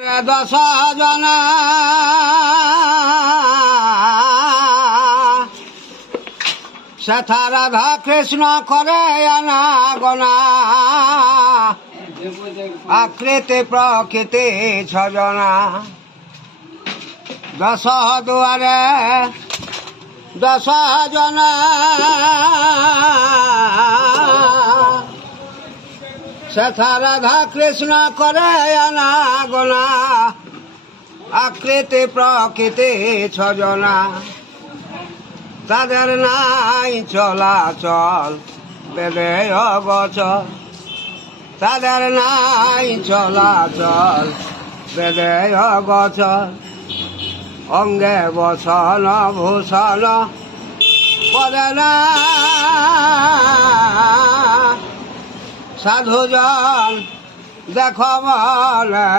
দশ জন সেথা রাধা কৃষ্ণ করে আনাগোনা আকৃতি প্রকৃতি ছজনা দশ দুয়ারে দশ জন সেথা রাধা কৃষ্ণ করে আনাগোনা আকৃতি প্রকৃতি ছজনা তাদের নাই চলাচল বেদে অগোচর তাদের নাই চলাচল বেদে অগোচর অঙ্গে বসন ভূষণ পদে না সাধুজন দেখ বলে